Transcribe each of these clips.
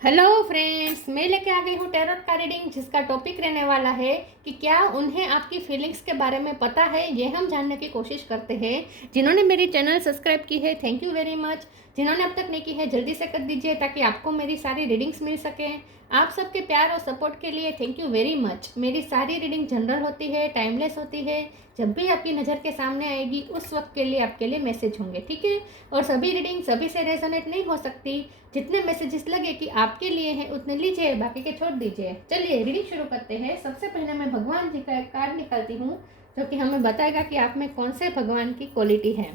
Hello friends, मैं लेके आ गई हूँ टैरोट का रीडिंग, जिसका टॉपिक रहने वाला है कि क्या उन्हें आपकी फीलिंग्स के बारे में पता है। ये हम जानने की कोशिश करते हैं। जिन्होंने मेरी चैनल सब्सक्राइब की है, थैंक यू वेरी मच। जिन्होंने अब तक नहीं की है, जल्दी से कर दीजिए ताकि आपको मेरी सारी रीडिंग्स मिल सकें। आप सबके प्यार और सपोर्ट के लिए थैंक यू वेरी मच। मेरी सारी रीडिंग जनरल होती है, टाइमलेस होती है। जब भी आपकी नज़र के सामने आएगी उस वक्त के लिए आपके लिए मैसेज होंगे, ठीक है। और सभी रीडिंग सभी से रेजोनेट नहीं हो सकती। जितने मैसेजेस लगे कि आपके लिए हैं उतने लीजिए, बाकी के छोड़ दीजिए। चलिए रीडिंग शुरू करते हैं। सबसे पहले मैं भगवान जी का एक कार्ड निकालती हूँ, जो कि हमें बताएगा कि आप में कौन से भगवान की क्वालिटी है।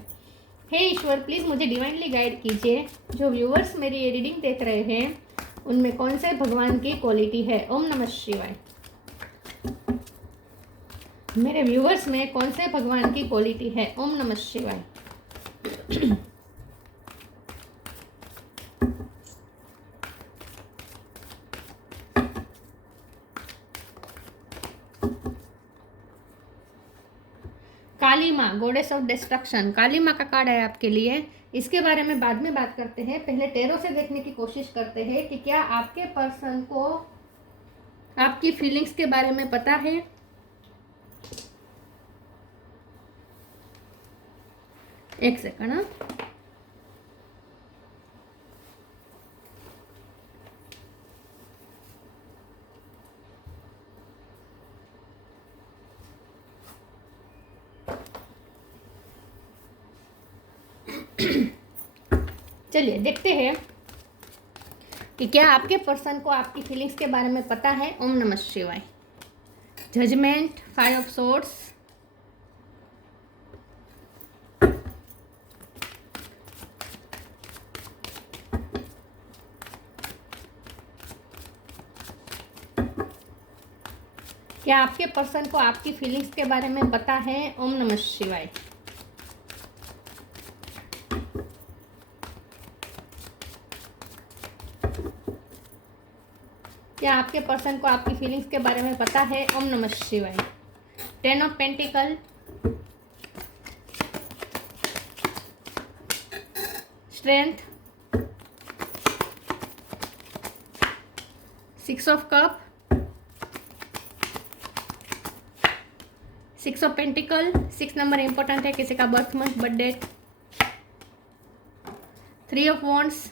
हे ईश्वर, प्लीज़ मुझे डिवाइनली गाइड कीजिए। जो व्यूअर्स मेरी ये रीडिंग देख रहे हैं उनमें कौन से भगवान की क्वालिटी है। ओम नमः शिवाय। मेरे व्यूअर्स में कौन से भगवान की क्वालिटी है। ओम नमः शिवाय। काली माँ, गॉडेस ऑफ डिस्ट्रक्शन, काली माँ का कार्ड है आपके लिए। इसके बारे में बाद में बात करते हैं। पहले टैरो से देखने की कोशिश करते हैं कि क्या आपके पर्सन को आपकी फीलिंग्स के बारे में पता है। एक सेकंड। हाँ, चलिए देखते हैं कि क्या आपके पर्सन को आपकी फीलिंग्स के बारे में पता है। ओम नमः शिवाय। जजमेंट, फाइव ऑफ सोर्ड्स, क्या आपके पर्सन को आपकी फीलिंग्स के बारे में पता है। ओम नमः शिवाय। क्या आपके पर्सन को आपकी फीलिंग्स के बारे में पता है। ओम नमः शिवाय। 10 of pentacle, strength, 6 of cup, 6 of pentacle. 6 number important है, किसी का birth month, birth date. 3 of wands,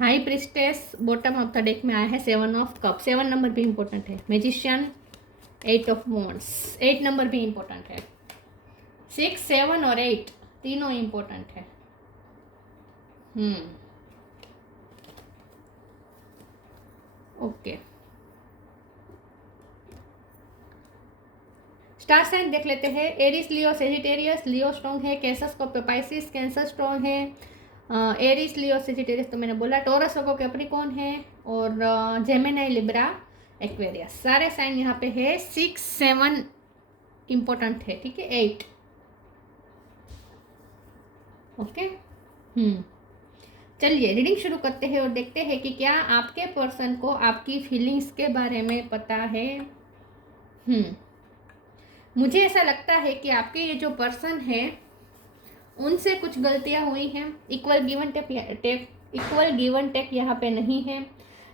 high priestess, bottom of the deck में आया है 7 ऑफ कप। 7 नंबर भी इंपॉर्टेंट है। मैजिशियन, 8 ऑफ वॉन्ड्स, 8 नंबर भी इंपॉर्टेंट है। 6, 7 और 8 तीनों इंपॉर्टेंट है। ओके, स्टार साइन देख लेते हैं। एरिस, लियो, सेजिटेरियस। लियो स्ट्रॉन्ग है। Cancer, Scorpio, Pisces. Cancer strong है। एरिस, लियो, सेजिटेरियस तो मैंने बोला। टॉरस, वर्गो, कैप्रिकॉर्न है। और जेमिनी, लिब्रा, एक्वेरियस, सारे साइन यहाँ पे है। 6, 7 इंपॉर्टेंट है, ठीक है। 8 ओके। चलिए रीडिंग शुरू करते हैं और देखते हैं कि क्या आपके पर्सन को आपकी फीलिंग्स के बारे में पता है। मुझे ऐसा लगता है कि आपके ये जो पर्सन है उनसे कुछ गलतियां हुई हैं। इक्वल गिवन टेक यहाँ पे नहीं है।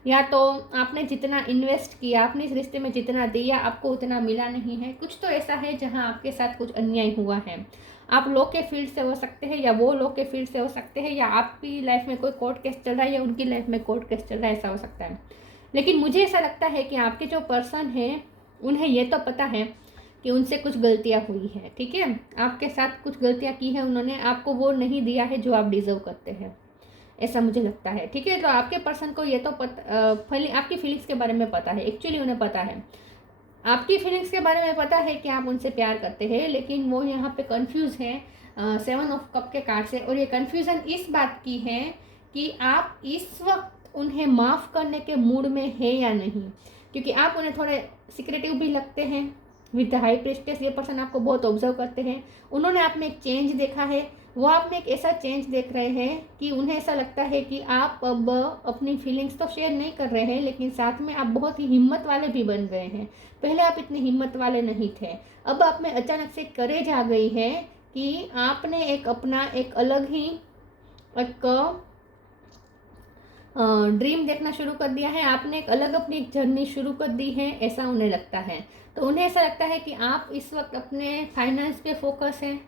या तो आपने जितना इन्वेस्ट किया, आपने इस रिश्ते में जितना दिया, आपको उतना मिला नहीं है। कुछ तो ऐसा है जहाँ आपके साथ कुछ अन्याय हुआ है। आप लॉ के फील्ड से हो सकते हैं, या वो लॉ के फील्ड से हो सकते हैं, या आपकी लाइफ में कोई कोर्ट केस चल रहा है, या उनकी लाइफ में कोर्ट केस चल रहा है, ऐसा हो सकता है। लेकिन मुझे ऐसा लगता है कि आपके जो पर्सन है उन्हें ये तो पता है कि उनसे कुछ गलतियां हुई है, ठीक है। आपके साथ कुछ गलतियां की है उन्होंने, आपको वो नहीं दिया है जो आप डिजर्व करते हैं, ऐसा मुझे लगता है, ठीक है। तो आपके पर्सन को ये तो आपकी फीलिंग्स के बारे में पता है। एक्चुअली उन्हें पता है, आपकी फीलिंग्स के बारे में पता है कि आप उनसे प्यार करते हैं, लेकिन वो यहाँ पे कंफ्यूज है 7 ऑफ कप के कार्ड से। और ये कंफ्यूजन इस बात की है कि आप इस वक्त उन्हें माफ़ करने के मूड में है या नहीं, क्योंकि आप उन्हें थोड़े सिक्रेटिव भी लगते हैं। विद द हाई प्रिस्टेस, ये पर्सन आपको बहुत ऑब्जर्व करते हैं। उन्होंने आप में एक चेंज देखा है। वो आप में एक ऐसा चेंज देख रहे हैं कि उन्हें ऐसा लगता है कि आप अब अपनी फीलिंग्स तो शेयर नहीं कर रहे हैं, लेकिन साथ में आप बहुत ही हिम्मत वाले भी बन गए हैं। पहले आप इतने हिम्मत वाले नहीं थे। अब आप में अचानक से करेज आ गई है कि आपने एक अपना एक अलग ही एक ड्रीम देखना शुरू कर दिया है, आपने एक अलग अपनी एक जर्नी शुरू कर दी है, ऐसा उन्हें लगता है। तो उन्हें ऐसा लगता है कि आप इस वक्त अपने फाइनेंस पे फोकस हैं,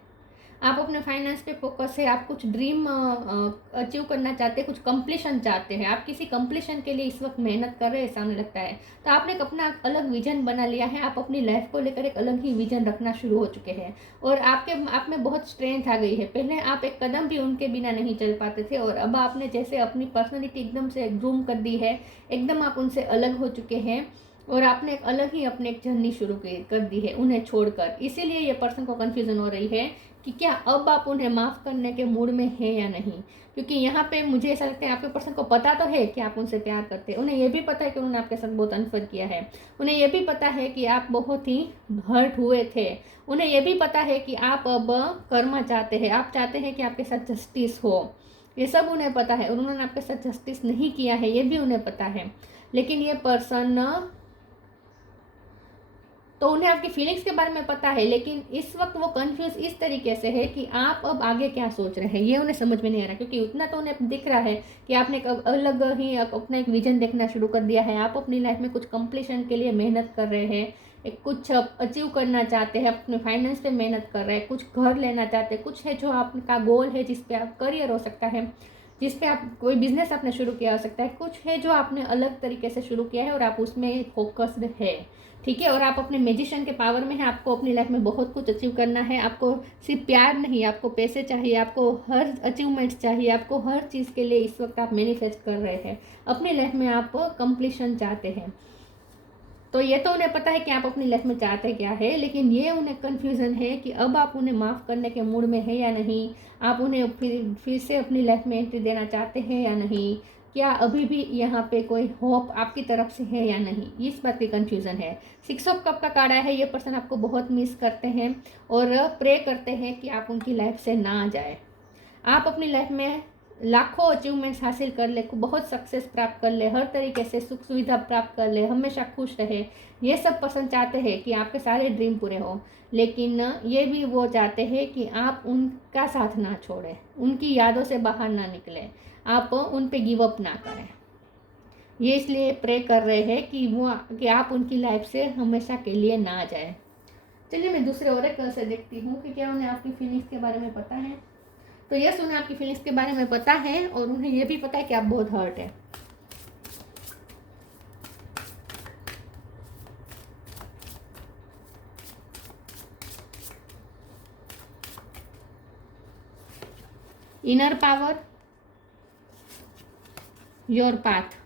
आप अपने फाइनेंस पे फोकस है, आप कुछ ड्रीम अचीव करना चाहते हैं, कुछ कंप्लीशन चाहते हैं, आप किसी कंप्लीशन के लिए इस वक्त मेहनत कर रहे हैं, ऐसा उन्हें लगता है। तो आपने एक अपना अलग विजन बना लिया है, आप अपनी लाइफ को लेकर एक अलग ही विजन रखना शुरू हो चुके हैं और आप में बहुत स्ट्रेंथ आ गई है। पहले आप एक कदम भी उनके बिना नहीं चल पाते थे और अब आपने जैसे अपनी पर्सनैलिटी एकदम से ग्रूम कर दी है, एकदम आप उनसे अलग हो चुके हैं और आपने एक अलग ही अपने एक जर्नी शुरू कर दी है उन्हें छोड़कर। इसीलिए ये पर्सन को कन्फ्यूज़न हो रही है कि क्या अब आप उन्हें माफ़ करने के मूड में हैं या नहीं, क्योंकि यहाँ पे मुझे ऐसा लगता है आपके पर्सन को पता तो है कि आप उनसे प्यार करते हैं, उन्हें ये भी पता है कि उन्होंने आपके साथ बहुत अनफेयर किया है, उन्हें ये भी पता है कि आप बहुत ही हर्ट हुए थे, उन्हें ये भी पता है कि आप अब कर्मा चाहते हैं, आप चाहते हैं कि आपके साथ जस्टिस हो, ये सब उन्हें पता है और उन्होंने आपके साथ जस्टिस नहीं किया है ये भी उन्हें पता है। लेकिन ये पर्सन तो उन्हें आपकी फीलिंग्स के बारे में पता है, लेकिन इस वक्त वो कंफ्यूज इस तरीके से है कि आप अब आगे क्या सोच रहे हैं ये उन्हें समझ में नहीं आ रहा, क्योंकि उतना तो उन्हें दिख रहा है कि आपने एक अलग ही अपना एक विजन देखना शुरू कर दिया है, आप अपनी लाइफ में कुछ कंप्लीशन के लिए मेहनत कर रहे हैं, एक कुछ अचीव करना चाहते हैं, अपने फाइनेंस पे मेहनत कर रहे हैं, कुछ घर लेना चाहते हैं, कुछ है जो आपका गोल है जिस पे आप करियर हो सकता है, जिस पे आप कोई बिजनेस आपने शुरू किया हो सकता है, कुछ है जो आपने अलग तरीके से शुरू किया है और आप उसमें फोकस्ड है, ठीक है। और आप अपने मैजिशियन के पावर में हैं, आपको अपनी लाइफ में बहुत कुछ अचीव करना है, आपको सिर्फ प्यार नहीं, आपको पैसे चाहिए, आपको हर अचीवमेंट्स चाहिए, आपको हर चीज़ के लिए इस वक्त आप मैनिफेस्ट कर रहे हैं, अपनी लाइफ में आप कंप्लीशन चाहते हैं। तो ये तो उन्हें पता है कि आप अपनी लाइफ में चाहते क्या है, लेकिन ये उन्हें कन्फ्यूज़न है कि अब आप उन्हें माफ़ करने के मूड में है या नहीं, आप उन्हें फिर से अपनी लाइफ में एंट्री देना चाहते हैं या नहीं, क्या अभी भी यहाँ पे कोई होप आपकी तरफ से है या नहीं, इस बात की कन्फ्यूज़न है। 6 ऑफ कप का कार्ड आया है, ये पर्सन आपको बहुत मिस करते हैं और प्रे करते हैं कि आप उनकी लाइफ से ना आ जाए, आप अपनी लाइफ में लाखों अचीवमेंट्स हासिल कर ले, बहुत सक्सेस प्राप्त कर ले, हर तरीके से सुख सुविधा प्राप्त कर ले, हमेशा खुश रहे, ये सब पसंद चाहते हैं कि आपके सारे ड्रीम पूरे हो, लेकिन ये भी वो चाहते हैं कि आप उनका साथ ना छोड़ें, उनकी यादों से बाहर ना निकले, आप उन पे गिव अप ना करें। ये इसलिए प्रे कर रहे हैं कि आप उनकी लाइफ से हमेशा के लिए ना जाए। चलिए मैं दूसरे ओरेकल से देखती हूँ कि क्या उन्हें आपकी फीलिंग्स के बारे में पता है। तो यस, उन्हें आपकी फीलिंग्स के बारे में पता है और उन्हें यह भी पता है कि आप बहुत हर्ट है। Inner power, your path.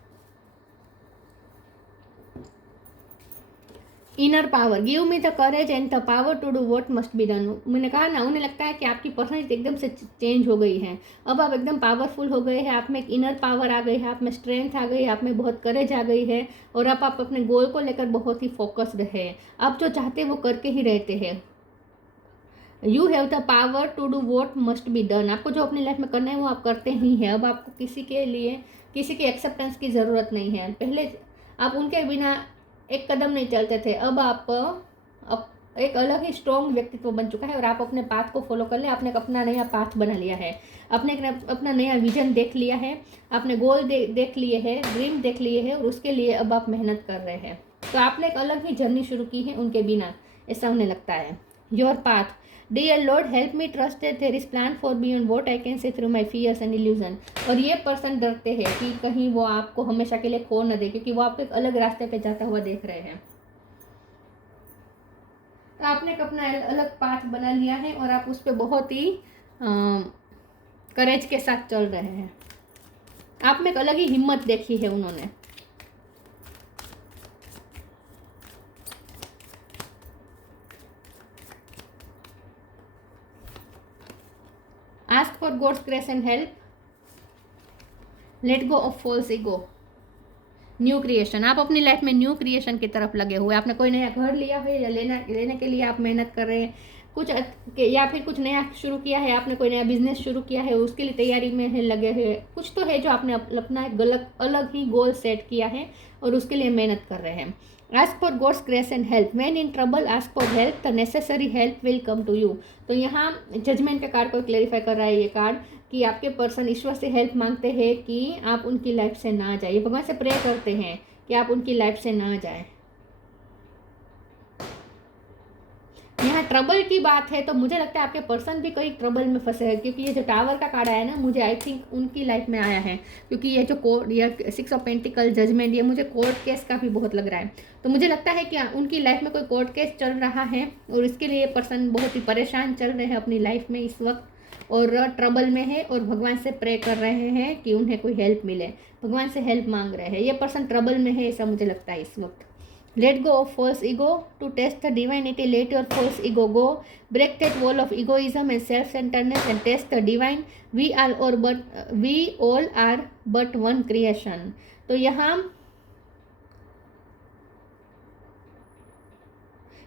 Inner power, give me the courage and the power to do what must be done. मैंने कहा ना, उन्हें लगता है कि आपकी पर्सनैलिटी एकदम से चेंज हो गई है, अब आप एकदम पावरफुल हो गए हैं, आप में एक इनर पावर आ गई है, आप में स्ट्रेंथ आ गई है, आप में बहुत करेज आ गई है और अब आप अपने गोल को लेकर बहुत ही फोकस्ड है, आप जो चाहते हैं वो करके ही रहते हैं। You have the power to do what must be done, आपको जो अपनी लाइफ में करना है वो आप करते ही हैं, अब आपको किसी के लिए किसी की एक्सेप्टेंस की ज़रूरत नहीं है। पहले आप उनके बिना एक कदम नहीं चलते थे, अब आप एक अलग ही स्ट्रॉन्ग व्यक्तित्व बन चुका है और आप अपने पाथ को फॉलो कर ले, आपने एक अपना नया पाथ बना लिया है, आपने एक अपना नया विजन देख लिया है, आपने गोल देख लिए हैं, ड्रीम देख लिए हैं और उसके लिए अब आप मेहनत कर रहे हैं। तो आपने एक अलग ही जर्नी शुरू की है उनके बिना, ऐसा उन्हें लगता है। Your path, Dear Lord, help me trust that there is plan for beyond what I can see through my fears and illusion। और ये पर्सन डरते हैं कि कहीं वो आपको हमेशा के लिए खो न दे, क्योंकि वो आपको एक अलग रास्ते पे जाता हुआ देख रहे हैं। तो आपने एक अपना अलग पाथ बना लिया है और आप उस पर बहुत ही करेज के साथ चल रहे हैं, आप में एक अलग ही हिम्मत देखी है उन्होंने। Ask for God's grace and help, let go of false ego, new creation. आप अपनी लाइफ में न्यू क्रिएशन की तरफ लगे हुए, आपने कोई नया घर लिया है या लेने के लिए आप मेहनत कर रहे हैं, कुछ या फिर कुछ नया शुरू किया है, आपने कोई नया बिजनेस शुरू किया है उसके लिए तैयारी में है लगे हुए, कुछ तो है जो आपने अपना एक अलग ही गोल सेट किया है और उसके लिए मेहनत कर रहे हैं। Ask for God's grace and help, when in trouble ask for help, the necessary help will come to you। तो यहाँ जजमेंट के कार्ड को क्लेरिफाई कर रहा है ये कार्ड कि आपके पर्सन ईश्वर से हेल्प मांगते हैं कि आप उनकी लाइफ से ना जाए, भगवान से प्रे करते हैं कि आप उनकी लाइफ से ना जाए। यहाँ ट्रबल की बात है तो मुझे लगता है आपके पर्सन भी कोई ट्रबल में फंसे हैं, क्योंकि ये जो टावर का कार्ड आया ना, मुझे आई थिंक उनकी लाइफ में आया है, क्योंकि ये जो कोर्ट या 6 ऑफ पेंटिकल जजमेंट, ये मुझे कोर्ट केस का भी बहुत लग रहा है। तो मुझे लगता है कि उनकी लाइफ में कोई कोर्ट केस चल रहा है और इसके लिए पर्सन बहुत ही परेशान चल रहे हैं अपनी लाइफ में इस वक्त, और ट्रबल में है और भगवान से प्रे कर रहे हैं कि उन्हें कोई हेल्प मिले, भगवान से हेल्प मांग रहे हैं। ये पर्सन ट्रबल में है, ऐसा मुझे लगता है इस वक्त। Let go of false ego to test the divinity. Let your false ego go. Break that wall of egoism and self-centeredness and test the divine. We all are but one creation. तो यहाँ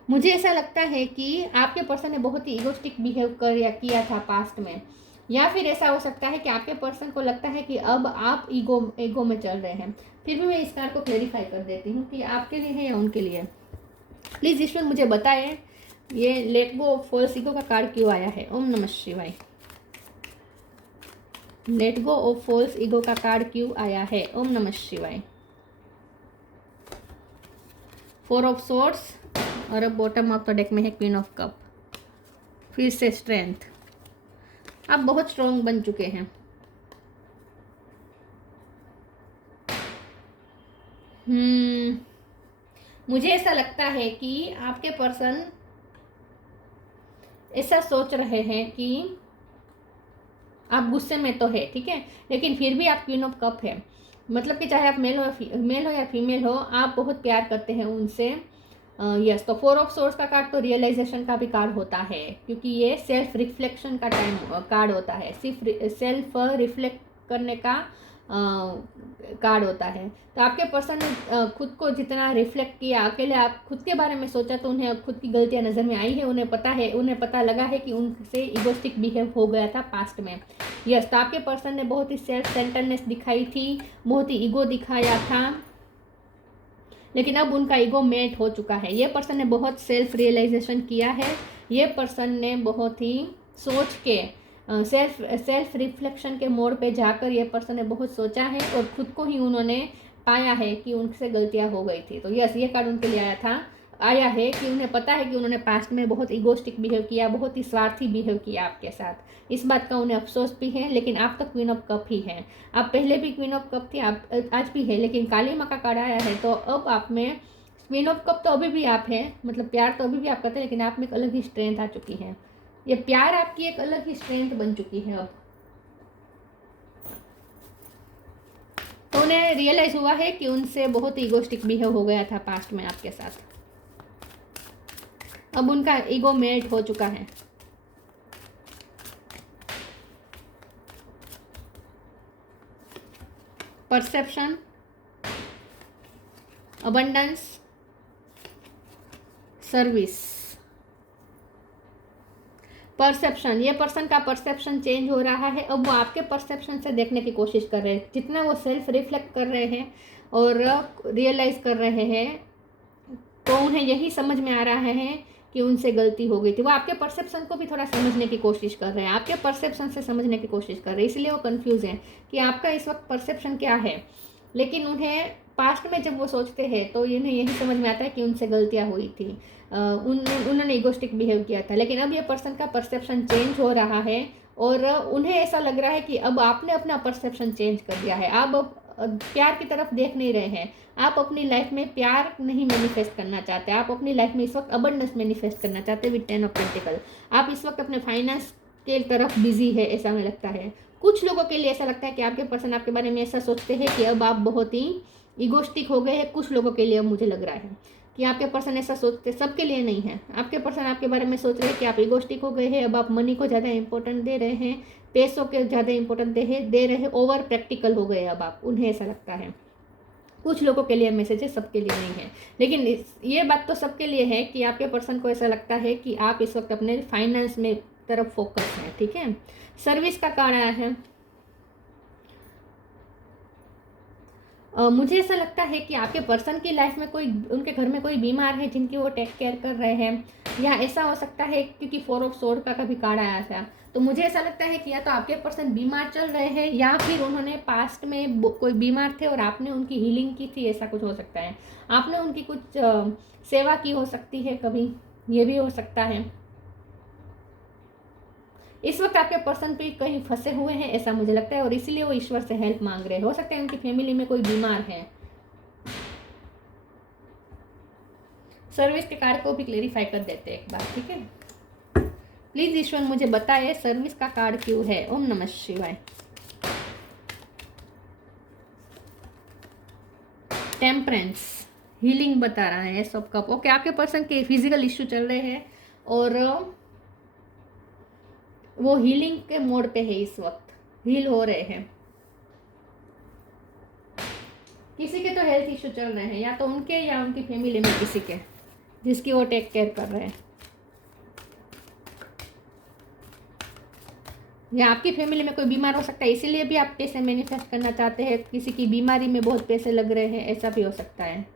मुझे ऐसा लगता है कि आपके person ने बहुत ही इगोस्टिक बिहेव किया था पास्ट में, या फिर ऐसा हो सकता है कि आपके पर्सन को लगता है कि अब आप ईगो में चल रहे हैं। फिर भी मैं इस कार्ड को क्लेरिफाई कर देती हूँ कि आपके लिए है या उनके लिए। प्लीज़ ईश्वर मुझे बताएं ये लेट गो फॉल्स ईगो का कार्ड क्यों आया है। ओम नमः शिवाय। Let go of false ego का कार्ड क्यों आया है। ओम नमः शिवाय। 4 ऑफ सोर्ड्स और अब बॉटम ऑफ द डेक में है क्वीन ऑफ कप। फिर से स्ट्रेंथ, आप बहुत स्ट्रॉन्ग बन चुके हैं। मुझे ऐसा लगता है कि आपके पर्सन ऐसा सोच रहे हैं कि आप गुस्से में तो है, ठीक है, लेकिन फिर भी आप क्वीन ऑफ कप है, मतलब कि चाहे आप मेल हो या फीमेल हो, आप बहुत प्यार करते हैं उनसे। यस, तो 4 ऑफ सोर्ड्स का कार्ड तो रियलाइजेशन का भी कार्ड होता है, क्योंकि ये सेल्फ रिफ्लेक्शन का टाइम कार्ड होता है, सिर्फ सेल्फ रिफ्लेक्ट करने का कार्ड होता है। तो आपके पर्सन ने खुद को जितना रिफ्लेक्ट किया, अकेले आप खुद के बारे में सोचा, तो उन्हें खुद की गलतियां नज़र में आई है। उन्हें पता लगा है कि उनसे इगोस्टिक बिहेव हो गया था पास्ट में। यस, तो आपके पर्सन ने बहुत ही सेल्फ सेंटरनेस दिखाई थी, बहुत ही ईगो दिखाया था, लेकिन अब उनका ईगो मेट हो चुका है। ये पर्सन ने बहुत सेल्फ रियलाइजेशन किया है। ये पर्सन ने बहुत ही सोच के सेल्फ रिफ्लेक्शन के मोड पे जाकर ये पर्सन ने बहुत सोचा है और खुद को ही उन्होंने पाया है कि उनसे गलतियां हो गई थी। तो यस, ये कार्ड उनके लिए आया है कि उन्हें पता है कि उन्होंने पास्ट में बहुत इगोस्टिक बिहेव किया, बहुत ही स्वार्थी बिहेव किया आपके साथ। इस बात का उन्हें अफसोस भी है, लेकिन आप तो क्वीन ऑफ कप ही हैं। आप पहले भी क्वीन ऑफ कप थी, आप आज भी है, लेकिन काली माँ का कार्ड आया है तो अब आप में क्वीन ऑफ कप तो अभी भी आप हैं, मतलब प्यार तो अभी भी आप करते हैं, लेकिन आप में एक अलग ही स्ट्रेंथ आ चुकी है। ये प्यार आपकी एक अलग ही स्ट्रेंथ बन चुकी है अब। तो उन्हें रियलाइज हुआ है कि उनसे बहुत इगोस्टिक बिहेव हो गया था पास्ट में आपके साथ। अब उनका ईगो मेल्ट हो चुका है। Perception, abundance, service. परसेप्शन, ये पर्सन का परसेप्शन चेंज हो रहा है। अब वो आपके परसेप्शन से देखने की कोशिश कर रहे हैं। जितना वो सेल्फ रिफ्लेक्ट कर रहे हैं और रियलाइज कर रहे हैं, तो उन्हें यही समझ में आ रहा है कि उनसे गलती हो गई थी। वो आपके परसेप्शन को भी थोड़ा समझने की कोशिश कर रहे हैं, आपके परसेप्शन से समझने की कोशिश कर रहे हैं, इसलिए वो कंफ्यूज हैं कि आपका इस वक्त परसेप्शन क्या है। लेकिन उन्हें पास्ट में जब वो सोचते हैं तो इन्हें यही समझ में आता है कि उनसे गलतियाँ हुई थी, उन्होंने इगोस्टिक बिहेव किया था। लेकिन अब ये पर्सन का परसेप्शन चेंज हो रहा है और उन्हें ऐसा लग रहा है कि अब आपने अपना परसेप्शन चेंज कर दिया है। आप प्यार की तरफ देख नहीं रहे हैं, आप अपनी लाइफ में प्यार नहीं मैनिफेस्ट करना चाहते, आप अपनी लाइफ में इस वक्त अबंडेंस मैनिफेस्ट करना चाहते हैं विद 10 ऑफ पेंटिकल। आप इस वक्त अपने फाइनेंस के तरफ बिजी है, ऐसा हमें लगता है। कुछ लोगों के लिए ऐसा लगता है कि आपके पर्सन आपके बारे में ऐसा सोचते हैं कि अब आप बहुत ही इगोस्टिक हो गए हैं। कुछ लोगों के लिए मुझे लग रहा है कि आपके पर्सन ऐसा सोचते, सबके लिए नहीं है। आपके पर्सन आपके बारे में सोच रहे हैं कि आप इगोस्टिक हो गए हैं, अब आप मनी को ज़्यादा इंपॉर्टेंट दे रहे हैं, पैसों के ज़्यादा इंपॉर्टेंट दे रहे हैं, ओवर प्रैक्टिकल हो गए अब आप, उन्हें ऐसा लगता है। कुछ लोगों के लिए मैसेज है, सबके लिए नहीं है। लेकिन ये बात तो सबके लिए है कि आपके पर्सन को ऐसा लगता है कि आप इस वक्त अपने फाइनेंस में तरफ फोकस है, ठीक है। सर्विस का कार्ड आया है। मुझे ऐसा लगता है कि आपके पर्सन की लाइफ में कोई, उनके घर में कोई बीमार है जिनकी वो टेक केयर कर रहे हैं, या ऐसा हो सकता है क्योंकि 4 ऑफ सोर्ड का कभी कार्ड आया था, तो मुझे ऐसा लगता है कि या तो आपके पर्सन बीमार चल रहे हैं या फिर उन्होंने पास्ट में कोई बीमार थे और आपने उनकी हीलिंग की थी, ऐसा कुछ हो सकता है। आपने उनकी कुछ सेवा की हो सकती है कभी, ये भी हो सकता है। इस वक्त आपके पर्सन भी कहीं फंसे हुए हैं ऐसा मुझे लगता है और इसीलिए वो ईश्वर से हेल्प मांग रहे हैं। हो सकता है उनकी फैमिली में कोई बीमार है। सर्विस के कार्ड को भी क्लेरिफाई कर देते हैं एक बार, ठीक है। प्लीज ईश्वर मुझे बताए सर्विस का कार्ड क्यों है। ओम नमः शिवाय। टेम्परेंस, हीलिंग बता रहा है सब कप। ओके, आपके पर्सन के फिजिकल इश्यू चल रहे हैं और वो हीलिंग के मोड पे है इस वक्त, हील हो रहे हैं। किसी के तो हेल्थ इश्यू चल रहे हैं, या तो उनके या उनकी फैमिली में किसी के, जिसकी वो टेक केयर कर रहे हैं। या आपकी फैमिली में कोई बीमार हो सकता है, इसीलिए भी आप पैसे मैनिफेस्ट करना चाहते हैं। किसी की बीमारी में बहुत पैसे लग रहे हैं, ऐसा भी हो सकता है।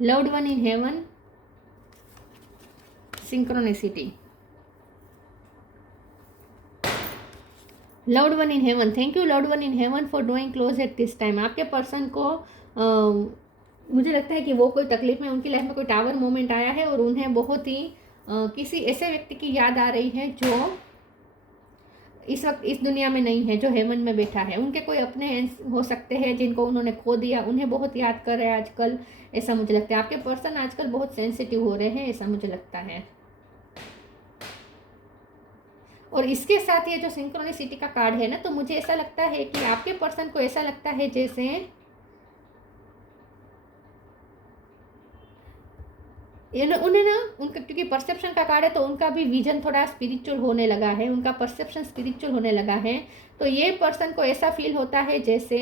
Loved one in heaven, synchronicity. Loved one in heaven, thank you loved one in heaven for drawing close at this time. आपके पर्सन को मुझे लगता है कि वो कोई तकलीफ में, उनकी लाइफ में कोई टावर मोमेंट आया है और उन्हें बहुत ही किसी ऐसे व्यक्ति की याद आ रही है जो इस वक्त इस दुनिया में नहीं है, जो हेवन में बैठा है। उनके कोई अपने हो सकते हैं जिनको उन्होंने खो दिया, उन्हें बहुत याद कर रहे हैं आजकल, ऐसा मुझे लगता है। आपके पर्सन आजकल बहुत सेंसिटिव हो रहे हैं, ऐसा मुझे लगता है। और इसके साथ ये जो सिंक्रोनिसिटी का कार्ड है ना, तो मुझे ऐसा लगता है कि आपके पर्सन को ऐसा लगता है जैसे उन्हें ना उनका, क्योंकि परसेप्शन का कार्ड है तो उनका भी विजन थोड़ा स्पिरिचुअल होने लगा है, उनका परसेप्शन स्पिरिचुअल होने लगा है। तो ये पर्सन को ऐसा फील होता है जैसे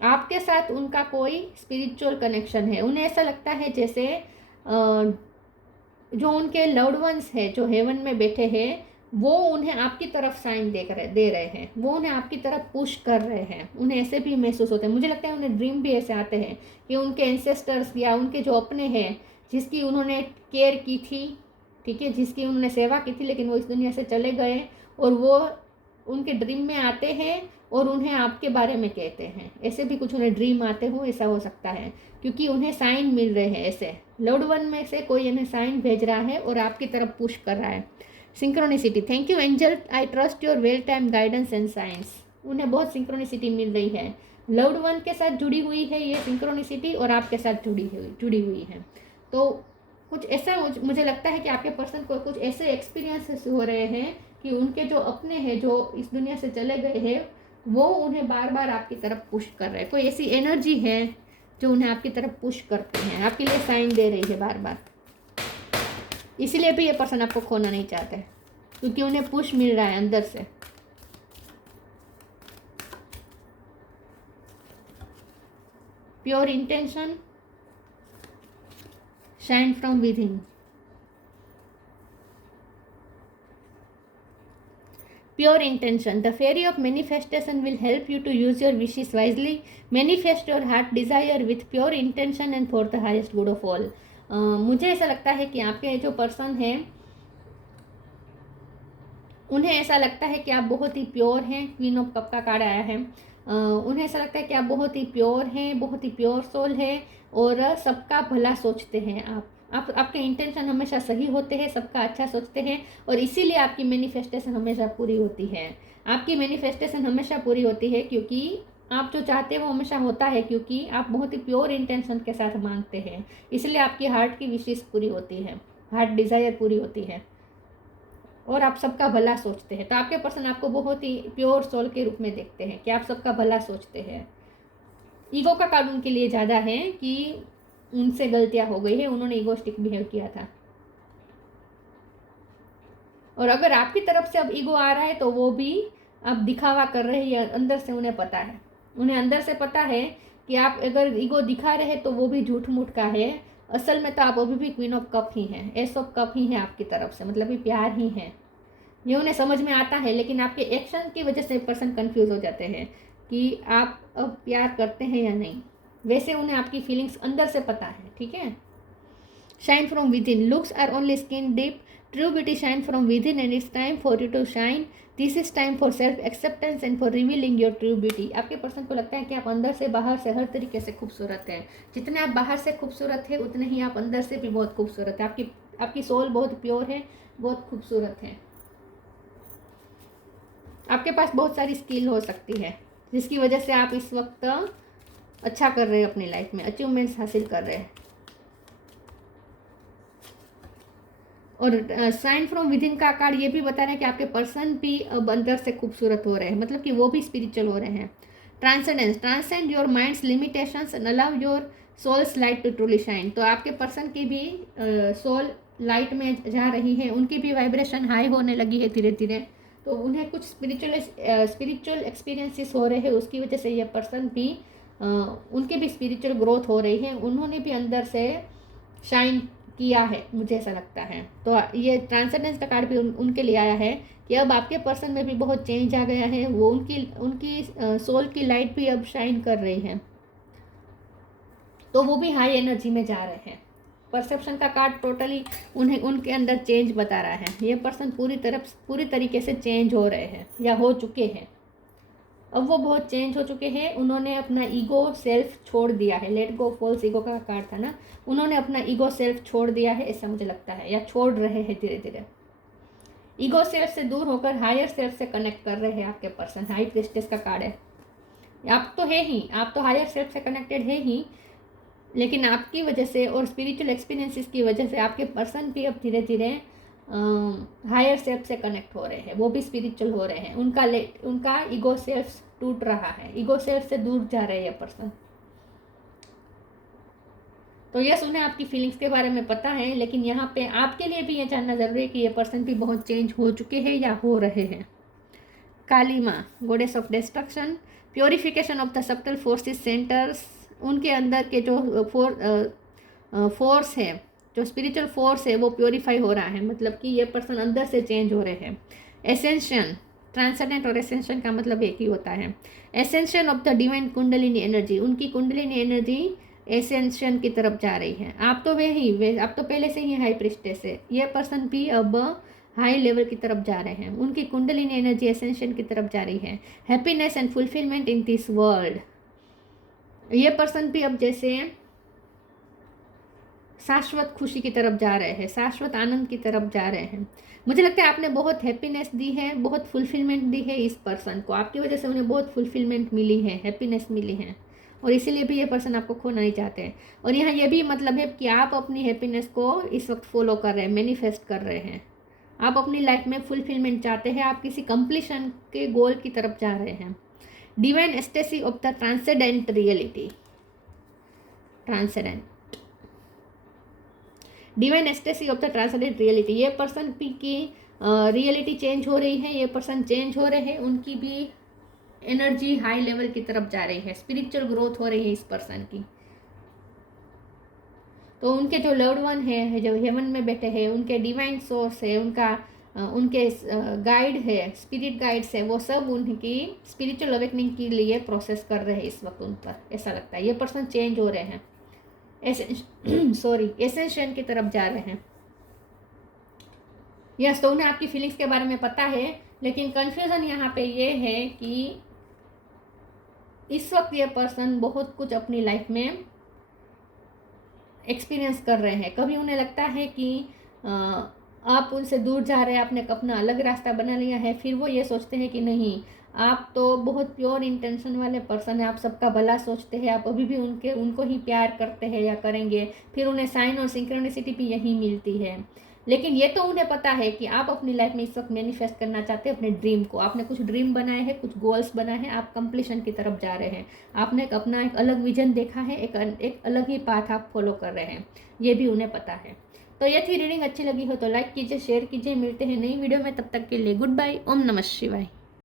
आपके साथ उनका कोई स्पिरिचुअल कनेक्शन है। उन्हें ऐसा लगता है जैसे जो उनके लव्ड वंस है जो हेवन में बैठे हैं, वो उन्हें आपकी तरफ साइन दे रहे हैं, वो उन्हें आपकी तरफ पुश कर रहे हैं। उन्हें ऐसे भी महसूस होते हैं, मुझे लगता है उन्हें ड्रीम भी ऐसे आते हैं कि उनके एंसेस्टर्स या उनके जो अपने हैं जिसकी उन्होंने केयर की थी, ठीक है, जिसकी उन्होंने सेवा की थी, लेकिन वो इस दुनिया से चले गए, और वो उनके ड्रीम में आते हैं और उन्हें आपके बारे में कहते हैं। ऐसे भी कुछ उन्हें ड्रीम आते हो, ऐसा हो सकता है, क्योंकि उन्हें साइन मिल रहे हैं। ऐसे लव्ड वन में से कोई उन्हें साइन भेज रहा है और आपकी तरफ पुश कर रहा है। Synchronicity, thank you angel, I trust your well time guidance and science. उन्हें बहुत सिंक्रोनिसिटी मिल रही है, लव्ड वन के साथ जुड़ी हुई है ये सिंक्रोनिसिटी और आपके साथ जुड़ी हुई है। तो कुछ ऐसा मुझे लगता है कि आपके पर्सन को कुछ ऐसे एक्सपीरियंसेस हो रहे हैं कि उनके जो अपने हैं जो इस दुनिया से चले गए हैं, वो उन्हें बार बार आपकी तरफ पुश कर रहे हैं। कोई ऐसी एनर्जी है जो उन्हें आपकी तरफ पुश करते हैं, आपके लिए साइन दे रही है बार बार। इसीलिए भी ये पर्सन आपको खोना नहीं चाहते, क्योंकि उन्हें पुश मिल रहा है अंदर से। Pure intention, shine from with in. Pure intention. The fairy of manifestation will help you to use your wishes wisely. Manifest your heart desire with pure intention and for the highest good of all. मुझे ऐसा लगता है कि आपके जो person हैं उन्हें ऐसा लगता है कि आप बहुत ही प्योर हैं। क्वीन ऑफ कप का कार्ड आया है। उन्हें ऐसा लगता है कि आप बहुत ही प्योर हैं, बहुत ही प्योर सोल है और सबका भला सोचते हैं। आपके इंटेंशन हमेशा सही होते हैं, सबका अच्छा सोचते हैं और इसीलिए आपकी मैनिफेस्टेशन हमेशा पूरी होती है। आपकी मैनिफेस्टेशन हमेशा पूरी होती है क्योंकि आप जो चाहते हैं वो हमेशा होता है, क्योंकि आप बहुत ही प्योर इंटेंशन के साथ मांगते हैं। इसलिए आपकी हार्ट की विशेष पूरी होती है, हार्ट डिज़ायर पूरी होती है और आप सबका भला सोचते हैं। तो आपके पर्सन आपको बहुत ही प्योर सोल के रूप में देखते हैं कि आप सबका भला सोचते हैं। ईगो का कार्ड उनके लिए ज़्यादा है कि उनसे गलतियां हो गई है, उन्होंने ईगोस्टिक बिहेव किया था और अगर आपकी तरफ से अब ईगो आ रहा है तो वो भी अब दिखावा कर रहे हैं। अंदर से उन्हें पता है, उन्हें अंदर से पता है कि आप अगर ईगो दिखा रहे हैं तो वो भी झूठ मूठ का है। असल में तो आप अभी भी क्वीन ऑफ कप ही हैं, एस ऑफ कप ही हैं आपकी तरफ से, मतलब ये प्यार ही है। ये उन्हें समझ में आता है, लेकिन आपके एक्शन की वजह से पर्सन कंफ्यूज हो जाते हैं कि आप अब प्यार करते हैं या नहीं। वैसे उन्हें आपकी फीलिंग्स अंदर से पता है, ठीक है। Shine from within. Looks are only skin deep. True beauty shine from within and it's time for you to shine. This is time for self acceptance and for revealing your true beauty. आपके person को लगता है कि आप अंदर से बाहर से हर तरीके से खूबसूरत हैं. जितने आप बाहर से खूबसूरत है उतने ही आप अंदर से भी बहुत खूबसूरत है. आपकी सोल बहुत प्योर है, बहुत खूबसूरत है. आपके पास बहुत सारी स्किल हो सकती है जिसकी वजह से आप इस वक्त अच्छा कर रहे हैं, अपनी लाइफ में अचीवमेंट्स हासिल कर रहे हैं. और साइन फ्रॉम विद इन का कार्ड ये भी बता रहे हैं कि आपके पर्सन भी अब अंदर से खूबसूरत हो रहे हैं, मतलब कि वो भी स्पिरिचुअल हो रहे हैं. Transcendence. Transcend your mind's limitations and allow your soul's light to truly shine. तो आपके पर्सन की भी सोल लाइट में जा रही है, उनकी भी वाइब्रेशन हाई होने लगी है धीरे धीरे. तो उन्हें कुछ स्पिरिचुअल एक्सपीरियंसेस हो रहे हैं, उसकी वजह से ये पर्सन भी उनके भी स्पिरिचुअल ग्रोथ हो रही है. उन्होंने भी अंदर से शाइन किया है, मुझे ऐसा लगता है. तो ये ट्रांसेंडेंस का कार्ड भी उनके लिए आया है कि अब आपके पर्सन में भी बहुत चेंज आ गया है. वो उनकी सोल की लाइट भी अब शाइन कर रही है, तो वो भी हाई एनर्जी में जा रहे हैं. परसेप्शन का कार्ड टोटली उनके अंदर चेंज बता रहा है. ये पर्सन पूरी तरीके से चेंज हो रहे हैं या हो चुके हैं. अब वो बहुत चेंज हो चुके हैं. उन्होंने अपना ईगो सेल्फ छोड़ दिया है. लेट गो फॉल्स ईगो का कार्ड था ना. उन्होंने अपना ईगो सेल्फ छोड़ दिया है, ऐसा मुझे लगता है, या छोड़ रहे हैं धीरे धीरे. ईगो सेल्फ से दूर होकर हायर सेल्फ से कनेक्ट कर रहे हैं आपके पर्सन. हाई प्रीस्टेस का कार्ड है. आप तो है ही, आप तो हायर सेल्फ से कनेक्टेड है ही, लेकिन आपकी वजह से और स्पिरिचुअल एक्सपीरियंसेस की वजह से आपके पर्सन भी अब धीरे धीरे हायर सेल्फ से कनेक्ट हो रहे हैं. वो भी स्पिरिचुअल हो रहे हैं. उनका ईगो सेल्फ टूट रहा है. ईगो सेल्फ से दूर जा रहे हैं पर्सन. तो यस, उन्हें आपकी फीलिंग्स के बारे में पता है, लेकिन यहाँ पे आपके लिए भी ये जानना ज़रूरी है कि ये पर्सन भी बहुत चेंज हो चुके हैं या हो रहे हैं. काली माँ, goddess of destruction. Purification of the subtle forces centres. उनके अंदर के जो फोर्स है, जो स्पिरिचुअल फोर्स है, वो प्योरीफाई हो रहा है. मतलब कि ये पर्सन अंदर से चेंज हो रहे हैं. एसेंशन. ट्रांसेंडेंट और एसेंशन का मतलब एक ही होता है. Ascension of the divine kundalini energy. उनकी कुंडलिनी एनर्जी एसेंशन की तरफ जा रही है. आप तो पहले से ही हाई प्रीस्टेस है. ये पर्सन भी अब हाई लेवल की तरफ जा रहे हैं. उनकी कुंडलिनी एनर्जी एसेंशन की तरफ जा रही है. Happiness and fulfilment in this world. ये पर्सन भी अब जैसे शाश्वत खुशी की तरफ जा रहे हैं, शाश्वत आनंद की तरफ जा रहे हैं. मुझे लगता है आपने बहुत हैप्पीनेस दी है, बहुत फुलफिलमेंट दी है इस पर्सन को. आपकी वजह से उन्हें बहुत फुलफिलमेंट मिली है, हैप्पीनेस मिली है, और इसीलिए भी ये पर्सन आपको खोना नहीं चाहते हैं. और यहाँ ये भी मतलब है कि आप अपनी हैप्पीनेस को इस वक्त फॉलो कर रहे हैं, मैनिफेस्ट कर रहे हैं. आप अपनी लाइफ में फुलफिलमेंट चाहते हैं. आप किसी कंप्लीशन के गोल की तरफ जा रहे हैं. Divine एस्टेसी of the transcendent reality. Divine एस्टेसी of the transcendent reality. ये पर्सन की रियलिटी चेंज हो रही है. ये पर्सन चेंज हो रहे हैं. उनकी भी एनर्जी हाई लेवल की तरफ जा रही है. स्पिरिचुअल ग्रोथ हो रही है इस पर्सन की. तो उनके जो लव्ड वन है, जो हेवन में बैठे हैं, उनके डिवाइन सोर्स है, उनके गाइड है, स्पिरिट गाइड्स है, वो सब उनकी स्पिरिचुअल अवेकनिंग के लिए प्रोसेस कर रहे हैं इस वक्त उन पर, ऐसा लगता है. ये पर्सन चेंज हो रहे हैं. एसेंशन की तरफ जा रहे हैं. यस, तो उन्हें आपकी फीलिंग्स के बारे में पता है, लेकिन कंफ्यूजन यहाँ पे ये है कि इस वक्त ये पर्सन बहुत कुछ अपनी लाइफ में एक्सपीरियंस कर रहे हैं. कभी उन्हें लगता है कि आप उनसे दूर जा रहे हैं, आपने अपना अलग रास्ता बना लिया है. फिर वो ये सोचते हैं कि नहीं, आप तो बहुत प्योर इंटेंशन वाले पर्सन हैं, आप सबका भला सोचते हैं, आप अभी भी उनको ही प्यार करते हैं या करेंगे. फिर उन्हें साइन और सिंक्रोनिसिटी भी यही मिलती है. लेकिन ये तो उन्हें पता है कि आप अपनी लाइफ में इस वक्त मैनिफेस्ट करना चाहते हैं अपने ड्रीम को. आपने कुछ ड्रीम बनाए हैं, कुछ गोल्स बनाए हैं, आप कंप्लीशन की तरफ जा रहे हैं. आपने अपना एक अलग विजन देखा है, एक अलग ही पाथ आप फॉलो कर रहे हैं. ये भी उन्हें पता है. तो ये थी रीडिंग. अच्छी लगी हो तो लाइक कीजिए, शेयर कीजिए. मिलते हैं नई वीडियो में. तब तक के लिए गुड बाय. ओम नमः शिवाय.